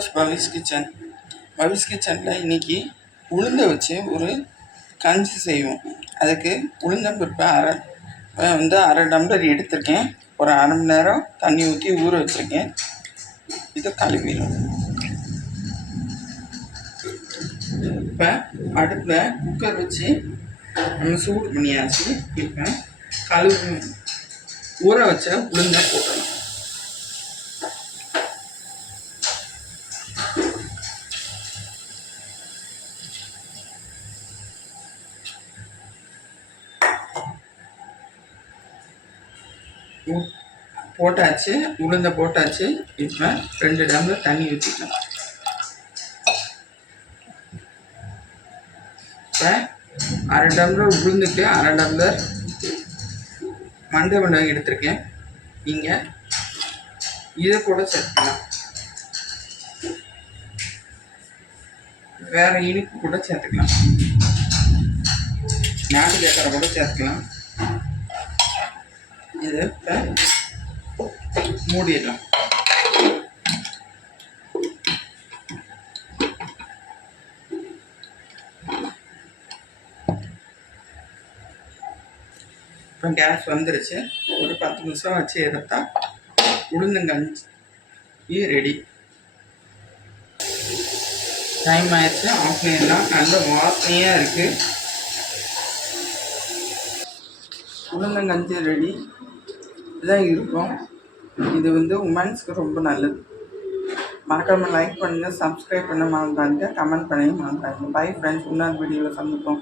Of Pavis kitchen பவிஸ் கிச்சனில் இன்னைக்கு உளுந்தை வச்சு ஒரு கஞ்சி செய்வோம். அதுக்கு உளுந்தம்பருப்பு அரை வந்து அரை டம்ளர் எடுத்திருக்கேன். ஒரு அரை மணி நேரம் தண்ணி ஊற்றி ஊற வச்சுருக்கேன். இதை கழுவிடும் இப்போ அடுப்பில் குக்கர் வச்சு நம்ம சூடு பண்ணியாச்சு. இப்போ கழுவு ஊற வச்ச உளுந்தை போட்டணும் போட்டாச்சு உளுந்தை போட்டாச்சு. இப்போ ரெண்டு டம்ளர் தண்ணி ஊற்றிக்கலாம் இப்போ அரை டம்ளர் உளுந்துக்கு அரை டம்ளர் மண்டை மிளகாய் எடுத்திருக்கேன். நீங்கள் இதை கூட சேர்த்துக்கலாம். வேற இனிப்பு கூட சேர்த்துக்கலாம். நாட்டு சக்கரை கூட சேர்த்துக்கலாம். இதை இப்போ மூடிடலாம். இப்போ கேஸ் வந்துருச்சு. ஒரு பத்து நிமிஷம் வச்சு எடுத்தால் உளுந்தங்கஞ்சி ரெடி. டைம் ஆயிடுச்சு. ஆஃப் தான். நல்ல வாசனையாக இருக்குது உளுந்தங்கஞ்சி ரெடி. இதான் இருக்கும். இது வந்து உமன்ஸ்க்கு ரொம்ப நல்லது. மறக்காமல் லைக் பண்ணுங்கள் சப்ஸ்கிரைப் பண்ண மறந்துடாதீங்க. கமெண்ட் பண்ணி மறந்துடாதீங்க. பை ஃப்ரெண்ட்ஸ் இன்னொரு வீடியோவில் சந்திப்போம்.